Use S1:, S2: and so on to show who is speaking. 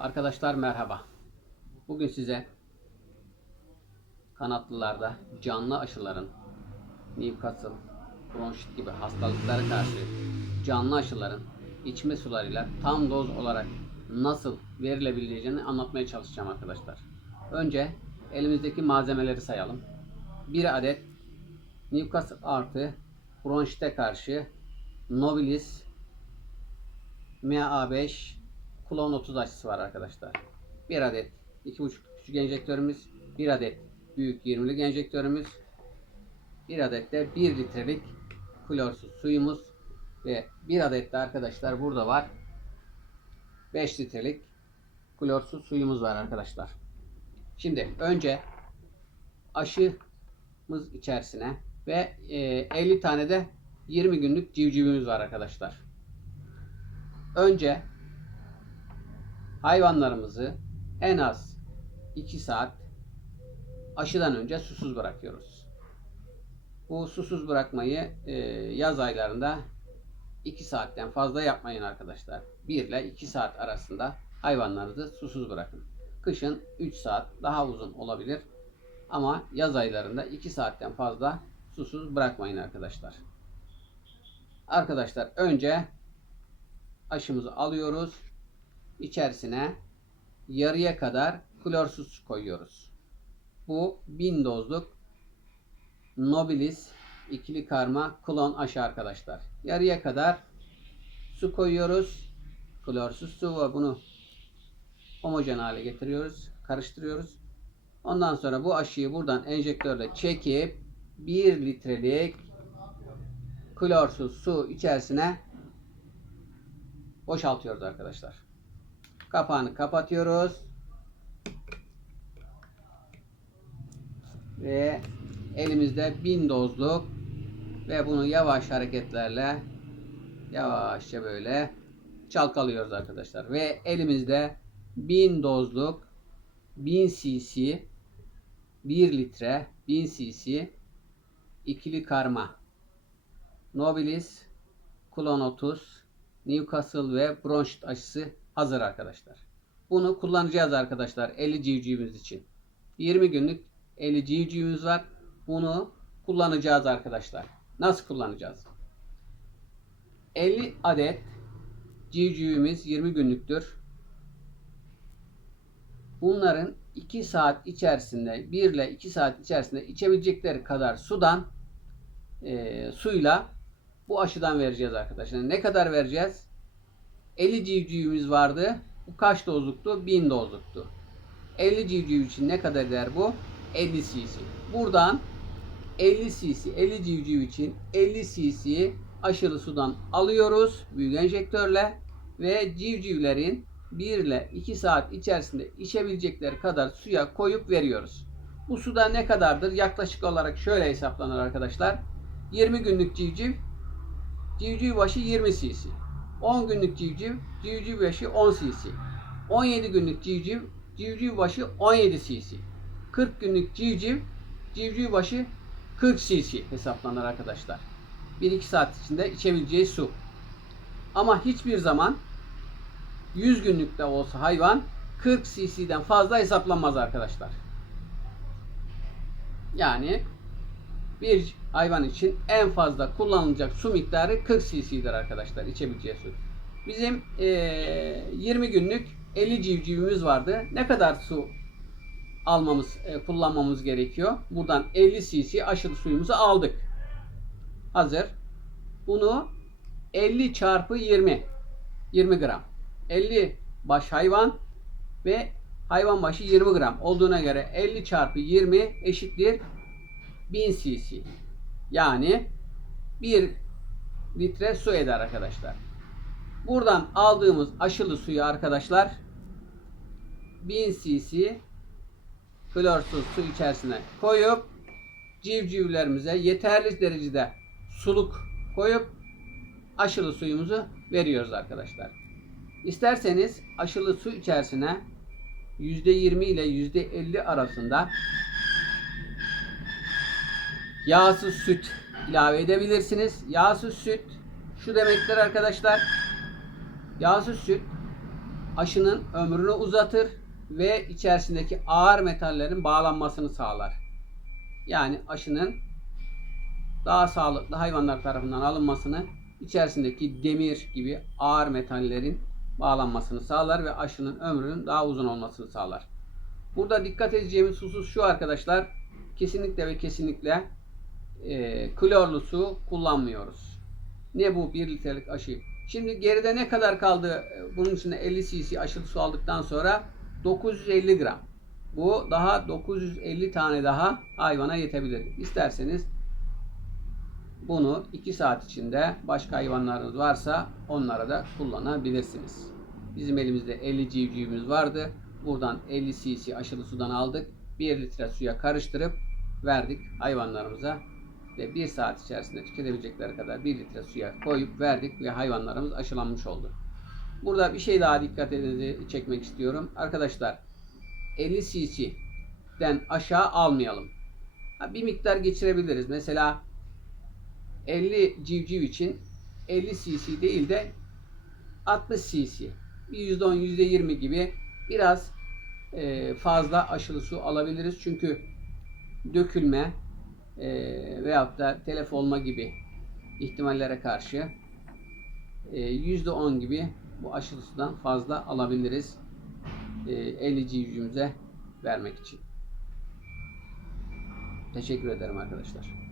S1: Arkadaşlar merhaba. Bugün size kanatlılarda canlı aşıların Newcastle, bronşit gibi hastalıklara karşı canlı aşıların içme sularıyla tam doz olarak nasıl verilebileceğini anlatmaya çalışacağım arkadaşlar. Önce elimizdeki malzemeleri sayalım. 1 adet Newcastle artı bronşite karşı Nobilis MA5 Klon 30 aşısı var arkadaşlar. 1 adet 2,5 küçük enjektörümüz, 1 adet büyük 20'lik enjektörümüz, 1 adet de 1 litrelik klorsuz suyumuz ve 1 adet de arkadaşlar burada var 5 litrelik klorsuz suyumuz var arkadaşlar. Şimdi önce aşımız içerisine ve e, 50 tane de 20 günlük civcivimiz var arkadaşlar. Önce hayvanlarımızı en az 2 saat aşıdan önce susuz bırakıyoruz. Bu susuz bırakmayı e, yaz aylarında 2 saatten fazla yapmayın arkadaşlar. 1 ile 2 saat arasında hayvanlarınızı susuz bırakın. Kışın 3 saat daha uzun olabilir. Ama yaz aylarında 2 saatten fazla susuz bırakmayın arkadaşlar. Arkadaşlar önce aşımızı alıyoruz. İçerisine yarıya kadar klorsuz su koyuyoruz. Bu 1000 dozluk Nobilis ikili karma klon aşı arkadaşlar. Yarıya kadar su koyuyoruz. Klorsuz su ve bunu homojen hale getiriyoruz. Karıştırıyoruz. Ondan sonra bu aşıyı buradan enjektörle çekip 1 litrelik klorsuz su içerisine boşaltıyoruz arkadaşlar. Kapağını kapatıyoruz. Ve elimizde 1000 dozluk ve bunu yavaş hareketlerle yavaşça böyle çalkalıyoruz arkadaşlar. Ve elimizde 1000 dozluk 1000 cc 1 litre 1000 cc ikili karma Nobilis Klon 30 Newcastle ve bronşit aşısı hazır arkadaşlar. Bunu kullanacağız arkadaşlar 50 civcivimiz için. 20 günlük 50 civcivimiz var. Bunu kullanacağız arkadaşlar. Nasıl kullanacağız? 50 adet civcivimiz 20 günlüktür. Bunların 2 saat içerisinde 1 ile 2 saat içerisinde içebilecekleri kadar sudan e, suyla bu aşıdan vereceğiz arkadaşlar. Ne kadar vereceğiz? 50 civcivimiz vardı. Bu kaç dozluktu? 1000 dozluktu. 50 civciv için ne kadar eder bu? 50 cc. Buradan 50 cc, 50 civciv için 50 cc aşırı sudan alıyoruz büyük enjektörle ve civcivlerin 1 ile 2 saat içerisinde içebilecekleri kadar suya koyup veriyoruz. Bu suda ne kadardır? Yaklaşık olarak şöyle hesaplanır arkadaşlar. 20 günlük civciv, civciv başı 20 cc. 10 günlük civciv, civciv başı 10 cc. 17 günlük civciv, civciv başı 17 cc. 40 günlük civciv, civciv başı 40 cc hesaplanır arkadaşlar. 1-2 saat içinde içebileceği su. Ama hiçbir zaman 100 günlükte olsa hayvan 40 cc'den fazla hesaplanmaz arkadaşlar. Yani bir hayvan için en fazla kullanılacak su miktarı 40 cc'dir arkadaşlar içebileceği su. Bizim e, 20 günlük 50 civcivimiz vardı. Ne kadar su almamız, e, kullanmamız gerekiyor? Buradan 50 cc aşırı suyumuzu aldık. Hazır. Bunu 50 çarpı 20 20 gram. 50 baş hayvan ve hayvan başı 20 gram olduğuna göre 50 çarpı 20 eşittir 1000 cc. Yani 1 litre su eder arkadaşlar. Buradan aldığımız aşılı suyu arkadaşlar 1000 cc klorsuz su içerisine koyup civcivlerimize yeterli derecede suluk koyup aşılı suyumuzu veriyoruz arkadaşlar. İsterseniz aşılı su içerisine %20 ile %50 arasında yağsız süt ilave edebilirsiniz. Yağsız süt şu demektir arkadaşlar. Yağsız süt aşının ömrünü uzatır ve içerisindeki ağır metallerin bağlanmasını sağlar. Yani aşının daha sağlıklı hayvanlar tarafından alınmasını, içerisindeki demir gibi ağır metallerin bağlanmasını sağlar ve aşının ömrünün daha uzun olmasını sağlar. Burada dikkat edeceğimiz husus şu arkadaşlar. Kesinlikle ve kesinlikle e, klorlu su kullanmıyoruz. Ne bu 1 litrelik aşı? Şimdi geride ne kadar kaldı? E, Bunun içinde 50 cc aşılı su aldıktan sonra 950 gram. Bu daha 950 tane daha hayvana yetebilir. İsterseniz bunu 2 saat içinde başka hayvanlarınız varsa onlara da kullanabilirsiniz. Bizim elimizde 50 civcivimiz vardı. Buradan 50 cc aşılı sudan aldık. 1 litre suya karıştırıp verdik hayvanlarımıza. Ve 1 saat içerisinde tüketebilecekleri kadar 1 litre suya koyup verdik ve hayvanlarımız aşılanmış oldu. Burada bir şey daha dikkatinizi çekmek istiyorum. Arkadaşlar 50 cc'den aşağı almayalım. Bir miktar geçirebiliriz. Mesela 50 civciv için 50 cc değil de 60 cc. Bir %10, %20 gibi biraz e, fazla aşılı su alabiliriz. Çünkü dökülme e, veyahut da telef olma gibi ihtimallere karşı e, %10 gibi bu sudan fazla alabiliriz. E, 50 civcivimize vermek için. Teşekkür ederim arkadaşlar.